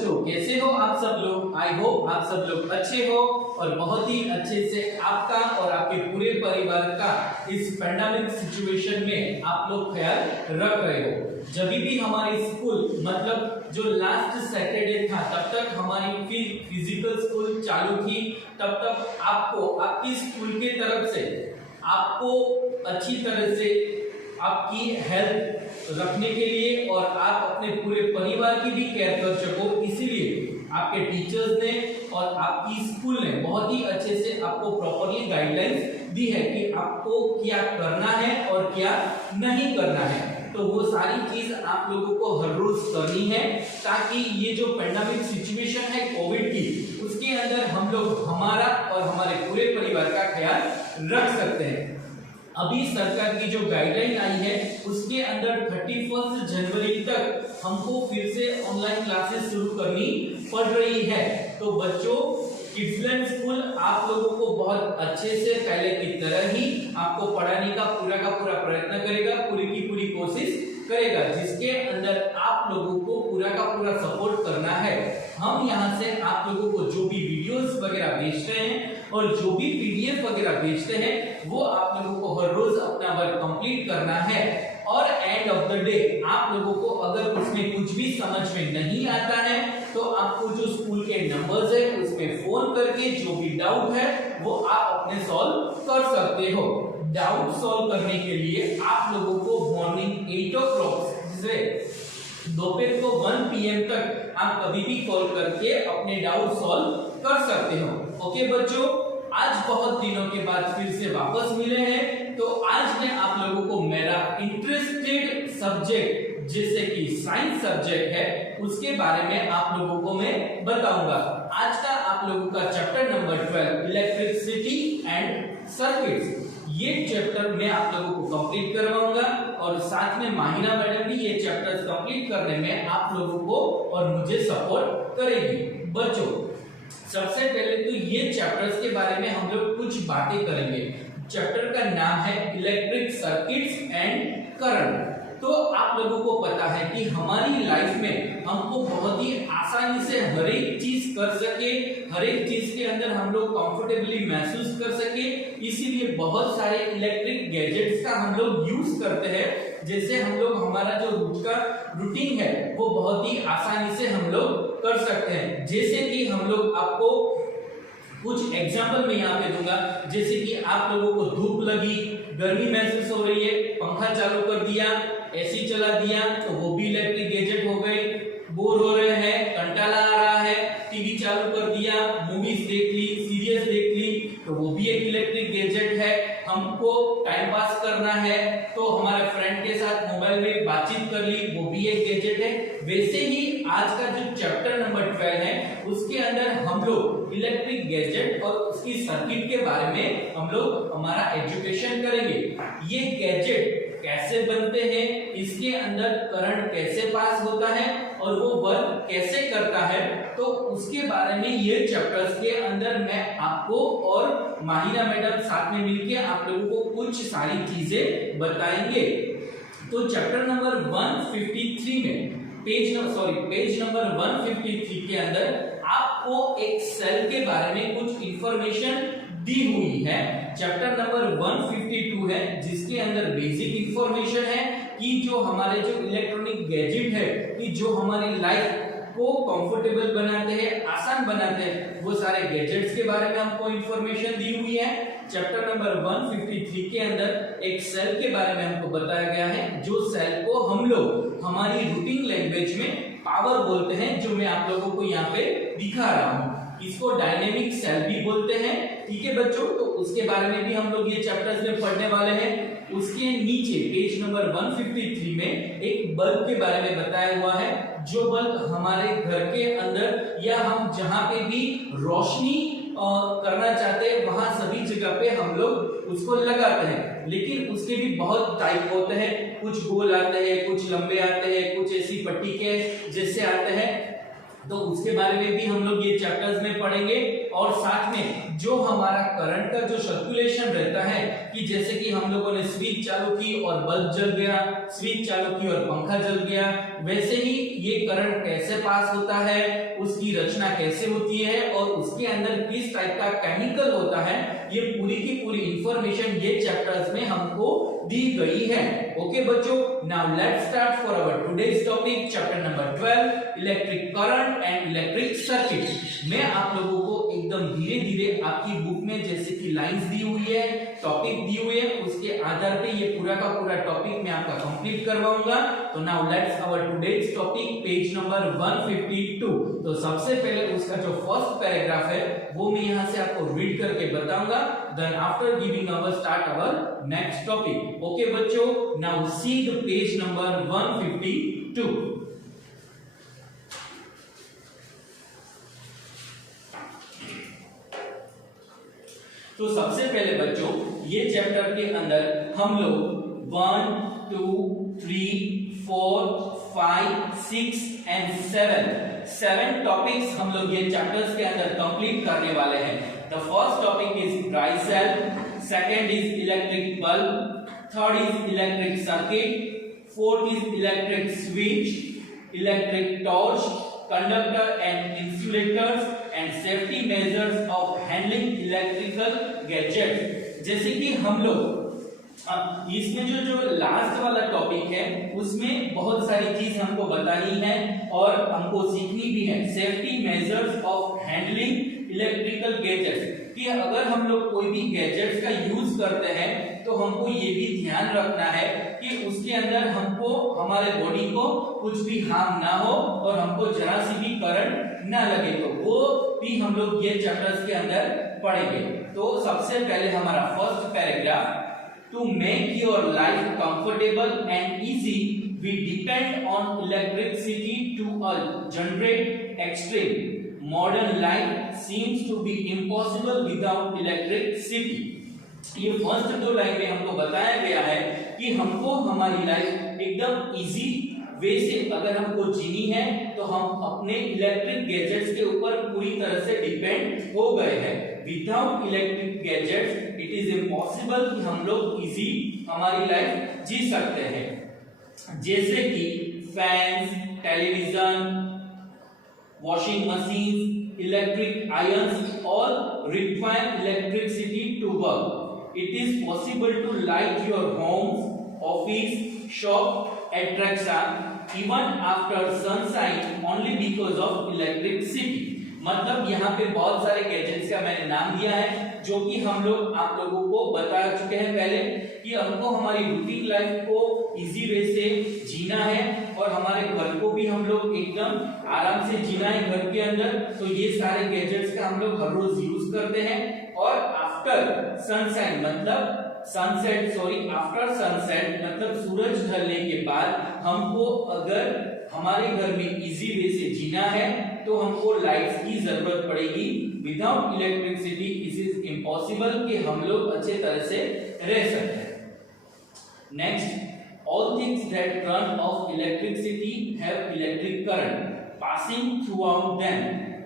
बच्चों, कैसे हो आप सब लोग। आई होप आप सब लोग अच्छे हो और बहुत ही अच्छे से आपका और आपके पूरे परिवार का इस पैंडेमिक सिचुएशन में आप लोग ख्याल रख रहे हो। जब भी हमारी स्कूल मतलब जो लास्ट सैटरडे था तब तक हमारी फिजिकल स्कूल चालू थी, तब तक आपको आपकी स्कूल के तरफ से आपको अच्छी तरह से आपकी हेल्थ रखने के लिए और आप अपने पूरे परिवार की भी केयर कर सको, इसीलिए आपके टीचर्स ने और आपकी स्कूल ने बहुत ही अच्छे से आपको प्रॉपर्ली गाइडलाइंस दी है कि आपको क्या करना है और क्या नहीं करना है। तो वो सारी चीज आप लोगों को हर रोज करनी है ताकि ये जो पैंडेमिक सिचुएशन है कोविड की, उसके अंदर हम लोग हमारा और हमारे पूरे परिवार का ख्याल रख सकते हैं। अभी सरकार की जो गाइडलाइन आई है उसके अंदर 31 जनवरी तक हमको फिर से ऑनलाइन क्लासेस शुरू करनी पड़ रही है। तो बच्चों, किड्सलैंड स्कूल आप लोगों को बहुत अच्छे से पहले की तरह ही आपको पढ़ाने का पूरा प्रयत्न करेगा, पूरी की पूरी कोशिश करेगा, जिसके अंदर आप लोगों को पूरा सपोर्ट करना है। हम यहाँ से आप लोगों को जो भी वीडियोस वगैरह भेजते हैं और जो भी पीडीएफ वगैरह भेजते हैं वो आप लोगों को हर रोज अपना वर्क कंप्लीट करना है। और एंड ऑफ द डे आप लोगों को अगर उसमें कुछ भी समझ में नहीं आता है तो आपको जो स्कूल के नंबर्स है उसमें फोन करके जो भी डाउट है वो आप अपने सॉल्व कर सकते हो। डाउट सॉल्व करने के लिए आप लोगों को मॉर्निंग 8 o'clock से दोपहर को 1 PM तक आप कभी भी कॉल करके अपने डाउट सॉल्व कर सकते हो। ओके बच्चों, आज बहुत दिनों के बाद फिर से वापस मिले हैं, तो आज मैं आप लोगों को मेरा इंटरेस्टेड सब्जेक्ट जैसे कि साइंस सब्जेक्ट है उसके बारे में आप लोगों को मैं बताऊंगा। आज का आप लोगों का chapter number 12 electricity and circuits, ये चैप्टर मैं आप लोगों को कंप्लीट करवाऊंगा और साथ में माहिना मैडम भी ये चैप्टर्स कंप्लीट करने में आप लोगों को और मुझे सपोर्ट करेगी। बच्चों, सबसे पहले तो ये चैप्टर्स के बारे में हम लोग कुछ बातें करेंगे। चैप्टर का नाम है इलेक्ट्रिक सर्किट्स एंड करंट। तो आप लोगों को पता है कि हमारी लाइफ में हमको बहुत ही आसानी से हर एक चीज कर सके, हर एक चीज के अंदर हम लोग कंफर्टेबली महसूस कर सके, इसीलिए बहुत सारे इलेक्ट्रिक गैजेट्स का हम लोग यूज करते हैं। जैसे हम लोग हमारा जो रोज का रूटीन है वो बहुत ही आसानी से हम लोग कर सकते हैं। जैसे कि हम लोग आपको कुछ एग्जाम्पल मैं यहाँ पे दूंगा। जैसे कि आप लोगों को धूप लगी, गर्मी महसूस हो रही है, पंखा चालू कर दिया, एसी चला दिया, तो वो भी इलेक्ट्रिक गैजेट हो गए। बोर हो रहे हैं, कंटाला आ रहा है, टीवी चालू कर दिया, मूवीज देख ली, सीरियल्स देख ली, तो वो भी एक इलेक्ट्रिक गैजेट है। हमको टाइम पास करना है तो हमारे फ्रेंड के साथ मोबाइल में बातचीत कर ली, वो भी एक गैजेट है। वैसे ही आज का जो चैप्टर नंबर 12 है उसके अंदर हम लोग इलेक्ट्रिक गैजेट और उसकी सर्किट के बारे में हम लोग हमारा एजुकेशन करेंगे। ये गैजेट कैसे बनते हैं, इसके अंदर करंट कैसे पास होता है और वो वर्क कैसे करता है, तो उसके बारे में ये चैप्टर्स के अंदर मैं आपको और माहिना मैडम साथ में मिलके आप लोगों को कुछ सारी चीजें बताएंगे। तो चैप्टर नंबर 153 में पेज नंबर 153 के अंदर आपको एक सेल के बारे में कुछ इंफॉर्मेशन दी हुई है। चैप्टर नंबर 152 है जिसके अंदर बेसिक इंफॉर्मेशन है कि जो हमारे जो इलेक्ट्रॉनिक गैजेट है कि जो हमारी लाइफ को कंफर्टेबल बनाते हैं, आसान बनाते हैं, वो सारे गैजेट्स के बारे में हमको इंफॉर्मेशन दी हुई है। चैप्टर नंबर 153 के अंदर एक सेल के बारे में हमको बताया गया है, जो सेल को हम लोग हमारी रूटीन लैंग्वेज में पावर बोलते हैं, जो मैं आप लोगों को यहाँ पे दिखा रहा हूँ। इसको डायनेमिक सेल भी बोलते हैं। ठीक है बच्चों, तो उसके बारे में भी हम लोग ये चैप्टर्स में पढ़ने वाले हैं। उसके नीचे पेज नंबर 153 में एक बल्ब के बारे में बताया हुआ है, जो बल्ब हमारे घर के अंदर या हम जहाँ पे भी रोशनी करना चाहते हैं वहां सभी जगह पे हम लोग उसको लगाते हैं। लेकिन उसके भी बहुत टाइप होते हैं, कुछ गोल आते हैं, कुछ लंबे आते हैं, कुछ ऐसी पट्टी के जैसे आते हैं। तो उसके बारे में भी हम लोग ये चैप्टर्स में पढ़ेंगे। और साथ में जो हमारा करंट का जो सर्कुलेशन रहता है कि जैसे कि हम लोगों ने स्विच चालू की और बल्ब जल गया, स्विच चालू की और पंखा जल गया, वैसे ही ये करंट कैसे पास होता है, उसकी रचना कैसे होती है और उसके अंदर किस टाइप का केमिकल होता है, ये पूरी की पूरी इंफॉर्मेशन ये चैप्टर्स में हमको दी गई है। ओके बच्चों, now let's start for our today's topic chapter number 12 electric current and electric circuit. मैं आप लोगों को एकदम धीरे धीरे आपकी बुक में जैसे कि लाइंस दी हुई है, टॉपिक दी हुई है, उसके आधार पे ये पूरा का पूरा टॉपिक मैं आपका कंप्लीट करवाऊंगा। तो now let's our today's topic page number 152। तो सबसे पहले उसका जो फर्स्ट पैराग्राफ है वो मैं यहां से आपको रीड करके बताऊंगा, then after giving our start our next topic. Okay बच्चों, now see the page number 152। तो सबसे पहले बच्चों ये चैप्टर के अंदर हम लोग 1 2 3 4 5 6 एंड 7 टॉपिक्स हम लोग ये चैप्टर्स के अंदर कंप्लीट करने वाले हैं। The first topic is dry cell, second is electric bulb, third is electric circuit, fourth is electric switch, electric torch, conductor and insulators and safety measures of handling electrical gadgets. जैसे कि हम लोग इसमें जो last वाला topic है उसमें बहुत सारी चीज हमको बतानी है और हमको सीखनी भी है। Safety measures of handling electrical gadgets, कि अगर हम लोग कोई भी गैजेट्स का यूज करते हैं तो हमको ये भी ध्यान रखना है कि उसके अंदर हमको हमारे बॉडी को कुछ भी हार्म ना हो और हमको जरा सी भी करंट ना लगे, तो वो भी हम लोग ये चैप्टर्स के अंदर पढ़ेंगे। तो सबसे पहले हमारा first paragraph, to make your life comfortable and easy we depend on electricity to generate extreme modern life seems to be impossible without electricity. ये फर्स्ट दो लाइन में हमको बताया गया है कि हमको हमारी लाइफ एकदम इजी वे से अगर हमको जीनी है तो हम अपने इलेक्ट्रिक गैजेट्स के ऊपर पूरी तरह से डिपेंड हो गए हैं। Without electric gadgets it is impossible कि हम लोग इजी हमारी लाइफ जी सकते हैं। जैसे कि fans, television, washing machines, electric irons all require electricity to work. It is possible to light your homes, office, shop, etc. even after sunshine only because of electricity. मतलब यहाँ पे बहुत सारे गैजेट्स का मैंने नाम दिया है जो कि हम लोग आप लोगों को बता चुके हैं पहले कि हमको हमारी रूटीन लाइफ को इजी वे से जीना है और हमारे घर को भी हम लोग एकदम आराम से जीना है घर के अंदर। तो ये सारे गैजेट्स का हम लोग हर रोज यूज करते हैं। और आफ्टर सनसाइन मतलब सनसेट आफ्टर सनसेट मतलब सूरज ढलने के बाद हमको अगर हमारे घर में इजी वे से जीना है तो हमको लाइट्स की जरूरत पड़ेगी। Without electricity it is impossible कि हम लोग अच्छे तरह से रह सकते हैं। Next, all things that run off electricity have electric current passing throughout them.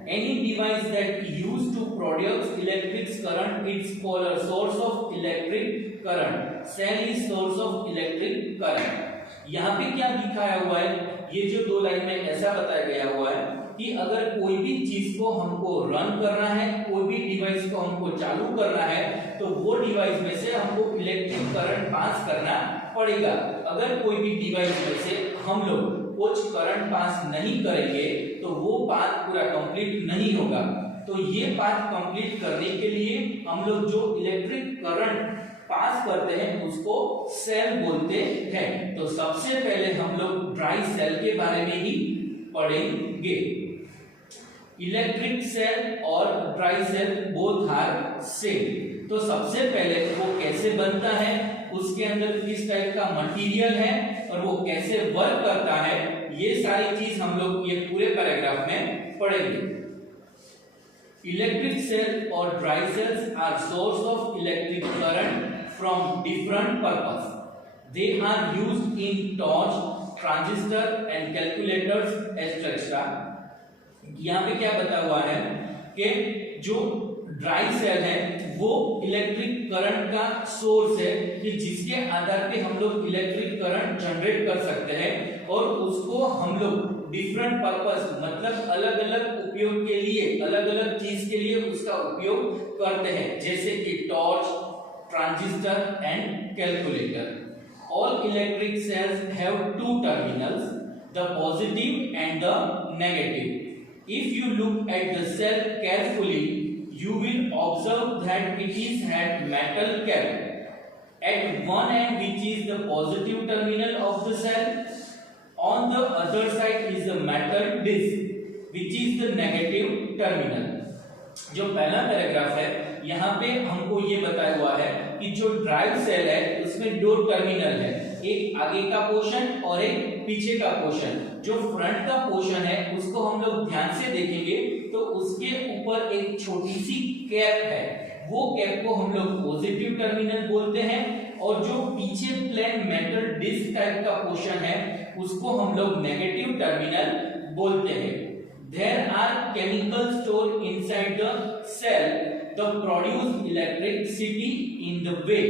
Any device that is used to produce electric current is called a source of electric current. Cell is source of electric current. यहाँ पे क्या दिखाया हुआ है, ये जो दो line में ऐसा बताया गया हुआ है कि अगर कोई भी चीज को हमको रन करना है, कोई भी डिवाइस को हमको चालू करना है तो वो डिवाइस में से हमको इलेक्ट्रिक करंट पास करना पड़ेगा। अगर कोई भी डिवाइस में से हम लोग कुछ करंट पास नहीं करेंगे तो वो पाथ पूरा कंप्लीट नहीं होगा। तो ये पाथ कंप्लीट करने के लिए हम लोग जो इलेक्ट्रिक करंट पास करते हैं उसको सेल बोलते हैं। तो सबसे पहले हम लोग ड्राई सेल के बारे में ही पढ़ेंगे। इलेक्ट्रिक सेल और dry cell both are same. तो सबसे पहले वो कैसे बनता है, उसके अंदर किस टाइप का मटेरियल है और वो कैसे वर्क करता है, ये सारी चीज हम लोग ये पूरे पैराग्राफ में पढ़ेंगे। इलेक्ट्रिक सेल और dry cells are source of electric current from different purpose. They are used in torch, transistor and calculators etcetera. यहाँ पे क्या बता हुआ है कि जो ड्राई सेल है वो इलेक्ट्रिक करंट का सोर्स है कि जिसके आधार पे हम लोग इलेक्ट्रिक करंट जनरेट कर सकते हैं और उसको हम लोग डिफरेंट पर्पस मतलब अलग अलग उपयोग के लिए अलग अलग चीज के लिए उसका उपयोग करते हैं, जैसे कि torch, transistor and calculator. All electric cells have two terminals, the positive and the negative. If you look at the cell carefully, you will observe that it is had metal cap. At one end, which is the positive terminal of the cell, on the other side is the metal disc, which is the negative terminal. जो पहला paragraph है यहाँ पे हमको ये बताया हुआ है कि जो ड्राइव सेल है उसमें दो टर्मिनल है, एक आगे का पोर्शन और एक पीछे का पोर्शन। जो फ्रंट का पोर्शन है उसको हम लोग ध्यान से देखेंगे तो उसके ऊपर एक छोटी सी कैप है, वो कैप को हम लोग पॉजिटिव टर्मिनल बोलते हैं और जो पीछे प्लेन मेटल डिस्क टाइप का पोर्शन है उसको हम लोग नेगेटिव टर्मिनल बोलते हैं। There are chemicals stored inside the cell that produce electricity in the way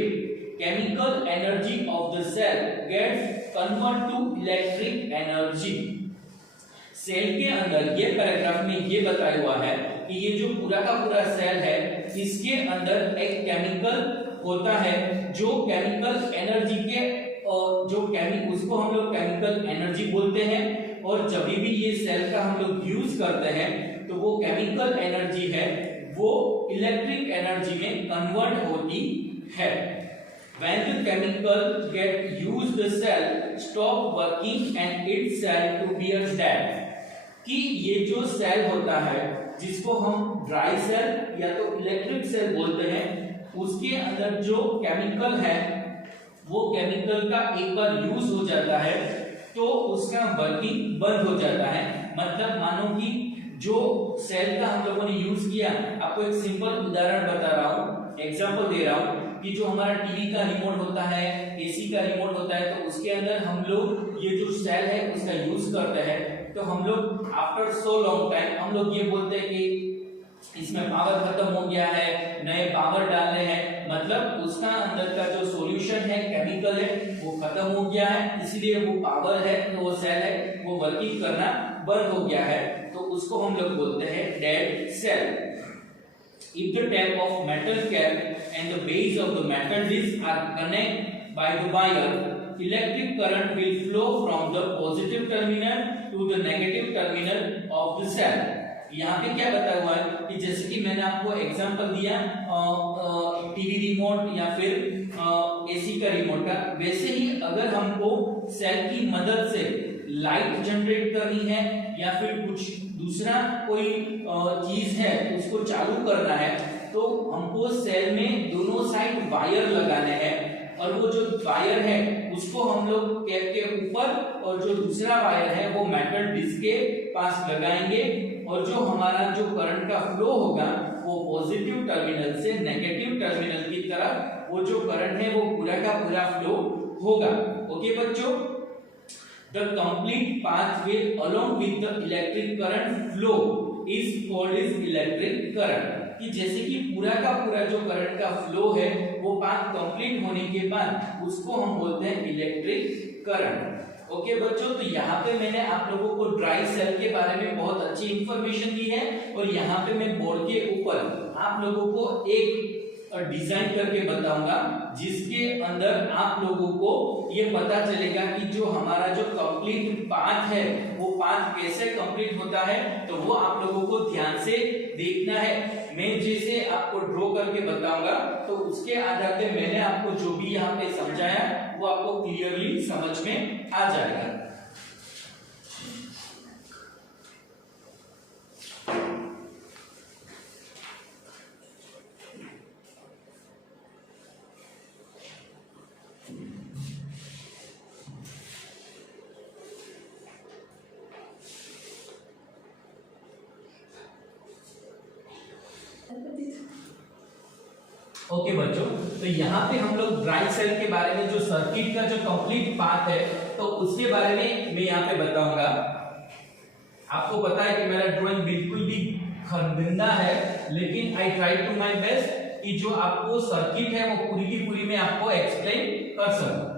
chemical energy of the cell gets converted to electric energy. Cell के अंदर ये पैराग्राफ में ये बताया हुआ है कि ये जो पूरा का पूरा सेल है इसके अंदर एक केमिकल होता है जो केमिकल एनर्जी के उसको हम लोग केमिकल एनर्जी बोलते हैं और जब भी ये सेल का हम लोग यूज करते हैं तो वो केमिकल एनर्जी है वो इलेक्ट्रिक एनर्जी में कन्वर्ट होती है। When the chemical get used, the cell stop working and its cell to be dead. कि ये जो सेल होता है जिसको हम ड्राई सेल या तो इलेक्ट्रिक सेल बोलते हैं उसके अंदर जो केमिकल है वो केमिकल का एक बार यूज हो जाता है तो उसका वर्किंग बंद हो जाता है। मतलब मानो कि जो सेल का हम लोगों ने यूज किया, आपको एक सिंपल उदाहरण बता रहा हूँ, एग्जांपल दे रहा हूँ कि जो हमारा टीवी का रिमोट होता है, एसी का रिमोट होता है तो उसके अंदर हम लोग ये जो सेल है उसका यूज करते हैं तो हम लोग आफ्टर सो लॉन्ग टाइम हम लोग ये बोलते हैं कि इसमें पावर खत्म हो गया है, नए पावर डालने हैं, मतलब उसका अंदर का जो सॉल्यूशन है केमिकल है वो खत्म हो गया है, इसलिए वो पावर है वो सेल है वो वर्किंग करना बंद हो गया है तो उसको हम लोग बोलते हैं dead cell. If the tap of metal cap and the base of the metal disc are connected by the wire, electric current will flow from the positive terminal to the negative terminal of the cell. यहाँ पे क्या बताया हुआ है कि जैसे कि मैंने आपको एग्जांपल दिया टीवी रिमोट या फिर एसी का रिमोट का, वैसे ही अगर हमको सेल की मदद से लाइट जनरेट करनी है या फिर कुछ दूसरा कोई चीज है उसको चालू करना है तो हमको सेल में दोनों साइड वायर लगाने हैं और वो जो वायर है उसको हम लोग कैप के ऊपर और जो दूसरा वायर है वो मेटल डिस्क के पास लगाएंगे और जो हमारा जो करंट का फ्लो होगा वो पॉजिटिव टर्मिनल से नेगेटिव टर्मिनल की तरफ वो जो करंट है वो पूरा का पूरा फ्लो होगा। ओके बच्चों, the complete pathway along with the electric current flow is called as electric current। कि जैसे कि पूरा का पूरा जो करंट का फ्लो है वो पाथ कंप्लीट होने के बाद उसको हम बोलते हैं इलेक्ट्रिक करंट। ओके बच्चों, तो यहाँ पे मैंने आप लोगों को ड्राई सेल के बारे में बहुत अच्छी इंफॉर्मेशन दी है और यहाँ पे मैं बोर्ड के ऊपर आप लोगों को एक डिजाइन करके बताऊंगा जिसके अंदर आप लोगों को ये पता चलेगा कि जो हमारा जो कंप्लीट पाथ है वो पाथ कैसे कंप्लीट होता है, तो वो आप लोगों को ध्यान से देखना है। मैं जैसे आपको ड्रॉ करके बताऊंगा तो उसके आधार पे मैंने आपको जो भी यहाँ पे समझाया वो आपको क्लियरली समझ में आ जाएगा। ओके बच्चों, तो यहाँ पे हम लोग ड्राई सेल के बारे में जो सर्किट का जो कंप्लीट पाथ है तो उसके बारे में मैं यहाँ पे बताऊंगा। आपको पता है कि मेरा ड्राइंग बिल्कुल भी खंडिंदा है, लेकिन I try to my best कि जो आपको सर्किट है वो पूरी की पूरी मैं आपको एक्सप्लेन कर सकूं।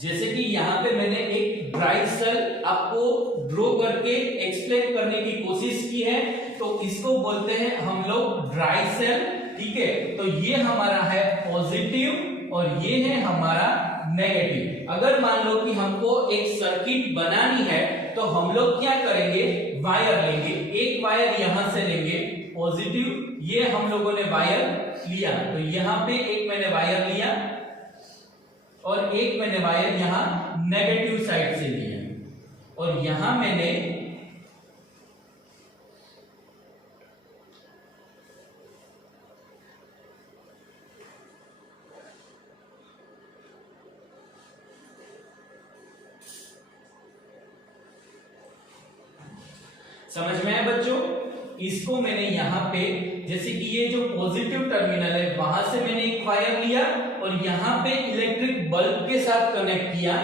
जैसे कि यहाँ पे मैंने एक ड्राई सेल आपको ड्रॉ करके एक्सप्लेन करने की कोशिश की है, तो इसको बोलते हैं हम लोग ड्राई सेल। ठीक है, तो ये हमारा है पॉजिटिव और ये है हमारा नेगेटिव। अगर मान लो कि हमको एक सर्किट बनानी है तो हम लोग क्या करेंगे, वायर लेंगे, एक वायर यहां से लेंगे पॉजिटिव, ये हम लोगों ने वायर लिया, तो यहां पे एक मैंने वायर लिया और एक मैंने वायर यहां नेगेटिव साइड से लिया, और यहां मैंने समझ में आया बच्चों, इसको मैंने यहां पे जैसे कि ये जो पॉजिटिव टर्मिनल है वहां से मैंने एक वायर लिया और यहां पे इलेक्ट्रिक बल्ब के साथ कनेक्ट किया,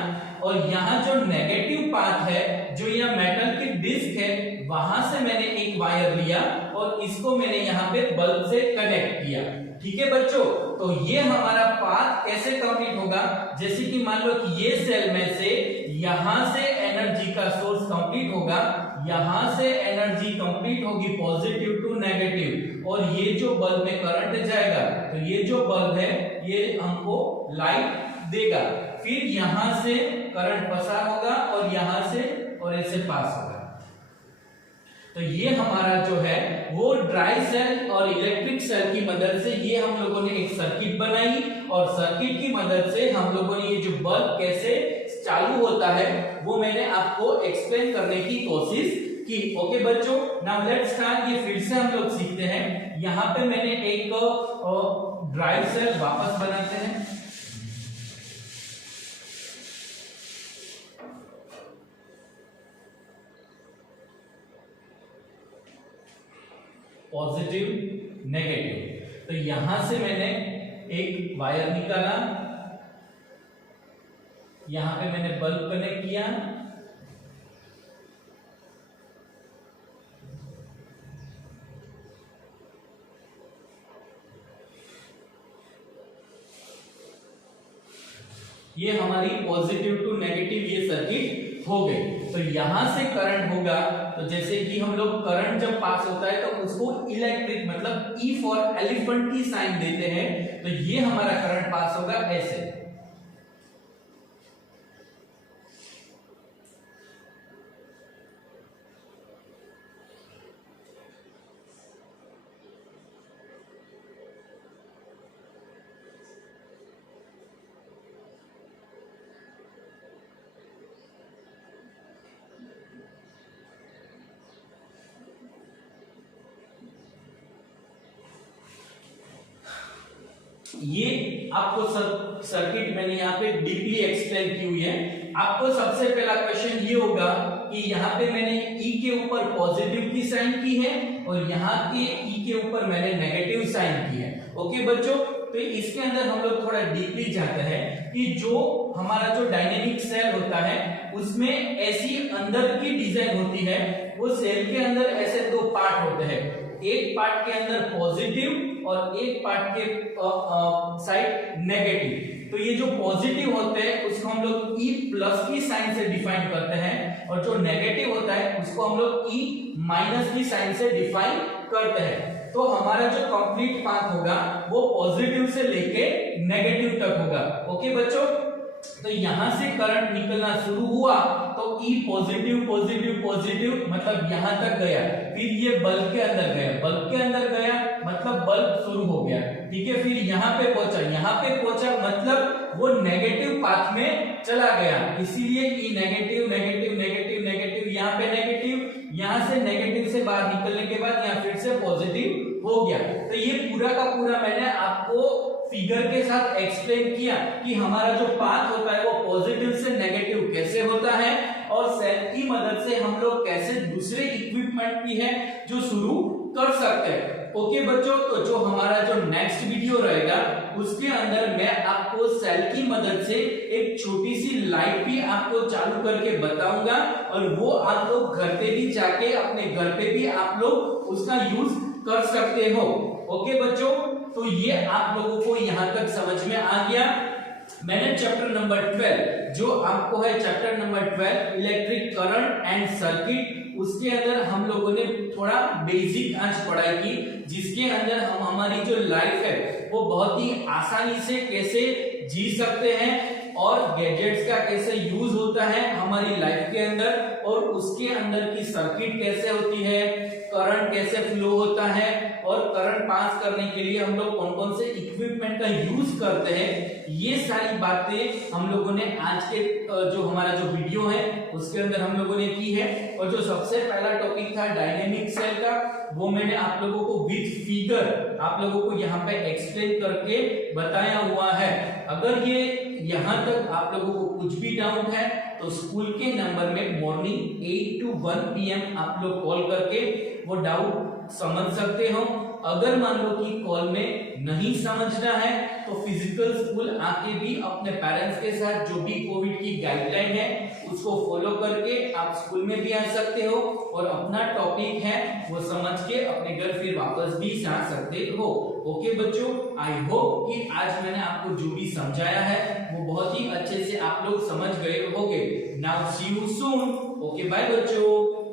और यहां जो नेगेटिव पाथ है, जो यह मेटल की डिस्क है, वहां से मैंने एक वायर लिया और इसको मैंने यहां पे बल्ब से कनेक्ट किया। ठीक है बच्चों, तो ये हमारा पाथ कैसे कंप्लीट होगा, जैसे कि मान लो कि ये सेल में से यहां से एनर्जी का सोर्स कंप्लीट होगा, यहां से एनर्जी कंप्लीट होगी पॉजिटिव टू नेगेटिव, और ये जो बल्ब में करंट जाएगा, तो ये जो बल्ब है ये हमको लाइट देगा, फिर यहां से करंट पसार होगा और यहां से और ऐसे पास होगा। तो ये हमारा जो है वो ड्राई सेल और इलेक्ट्रिक सेल की मदद से ये हम लोगों ने एक सर्किट बनाई, और सर्किट की मदद से हम लोगों ने ये जो बल्ब कैसे चालू होता है वो मैंने आपको एक्सप्लेन करने की कोशिश की। ओके बच्चों, नाउ लेट्स स्टार्ट। ये फिर से हम लोग सीखते हैं। यहाँ पे मैंने एक ड्राई सेल वापस बनाते हैं, पॉजिटिव नेगेटिव, तो यहां से मैंने एक वायर निकाला, यहां पे मैंने बल्ब कनेक्ट किया, ये हमारी पॉजिटिव टू नेगेटिव ये सर्किट हो गई। तो यहां से करंट होगा, तो जैसे कि हम लोग करंट जब पास होता है तो उसको इलेक्ट्रिक मतलब ई फॉर एलिफेंट की साइन देते हैं, तो ये हमारा करंट पास होगा ऐसे। ये आपको सर्किट मैंने यहाँ पे डीपली एक्सप्लेन की हुई है। आपको सबसे पहला क्वेश्चन ये होगा कि यहाँ पे मैंने E के ऊपर पॉजिटिव की साइन की है और यहाँ के E के ऊपर मैंने नेगेटिव साइन की है। ओके बच्चों, तो इसके अंदर हम लोग थोड़ा डीपली जाते हैं कि जो हमारा जो डायनेमिक सेल होता है उसमें ऐसी अंदर की डिजाइन होती है। वो सेल के अंदर ऐसे दो पार्ट होते हैं, एक पार्ट के अंदर पॉजिटिव और एक पार्ट के साइड नेगेटिव। तो ये जो पॉजिटिव होते हैं उसको हम लोग E प्लस की साइन से डिफाइन करते हैं, और जो नेगेटिव होता है उसको हम लोग E माइनस की साइन से डिफाइन करते हैं। तो हमारा जो कंप्लीट पाथ होगा वो पॉजिटिव से लेके नेगेटिव तक होगा। ओके बच्चों, तो यहां से करंट निकलना शुरू हुआ तो E पॉजिटिव पॉजिटिव पॉजिटिव मतलब यहां तक गया, फिर ये बल्ब के अंदर गया, बल्ब के अंदर गया मतलब बल्ब शुरू हो गया। ठीक है, फिर यहाँ पे पहुंचा मतलब वो नेगेटिव पाथ में चला गया, इसीलिए ई नेगेटिव नेगेटिव नेगेटिव नेगेटिव, यहाँ पे नेगेटिव, यहाँ से नेगेटिव से बाहर निकलने के बाद यहाँ फिर से पॉजिटिव हो गया। तो ये पूरा का पूरा मैंने आपको फिगर के साथ एक्सप्लेन किया कि हमारा जो पाथ होता है वो पॉजिटिव से नेगेटिव कैसे होता है, और सेल की मदद से हम लोग कैसे दूसरे इक्विपमेंट भी है जो शुरू कर सकते हैं। ओके बच्चों, तो जो हमारा जो नेक्स्ट वीडियो रहेगा उसके अंदर मैं आपको सेल की मदद से एक छोटी सी लाइट भी आपको चालू करके बताऊंगा, और वो आप लोग घर पे भी जाके अपने घर पे भी आप लोग उसका यूज कर सकते हो। ओके बच्चों, तो ये आप लोगों को यहां तक समझ में आ गया। मैंने चैप्टर नंबर 12 जो आपको है chapter number 12 electric current and circuit, उसके अंदर हम लोगों ने थोड़ा बेसिक आज पढ़ाई की, जिसके अंदर हम हमारी जो लाइफ है वो बहुत ही आसानी से कैसे जी सकते हैं, और गैजेट्स का कैसे यूज होता है हमारी लाइफ के अंदर, और उसके अंदर की सर्किट कैसे होती है, करंट कैसे फ्लो होता है, और करंट पास करने के लिए हम लोग कौन कौन से इक्विपमेंट का यूज करते हैं, ये सारी बातें हम लोगों ने आज के जो हमारा जो वीडियो है उसके अंदर हम लोगों ने की है। और जो सबसे पहला टॉपिक था डायनेमिक सेल का, वो मैंने आप लोगों को विद फिगर आप लोगों को यहाँ पे एक्सप्लेन करके बताया हुआ है। अगर ये यहाँ तक आप लोगों को कुछ भी डाउट है तो स्कूल के नंबर में मॉर्निंग 8 to 1 PM आप लोग कॉल करके वो डाउट समझ सकते हो। अगर मान लो कि कॉल में नहीं समझना है तो फिजिकल स्कूल आके भी अपने पेरेंट्स के साथ जो भी कोविड की गाइडलाइन है उसको फॉलो करके आप स्कूल में भी आ सकते हो, और अपना टॉपिक है वो समझ के अपने घर फिर वापस भी जा सकते हो। ओके बच्चों, आई होप कि आज मैंने आपको जो भी समझाया है वो बहुत ही अच्छे से आप लोग समझ गए होंगे। Now see you soon. Okay bye बच्चों।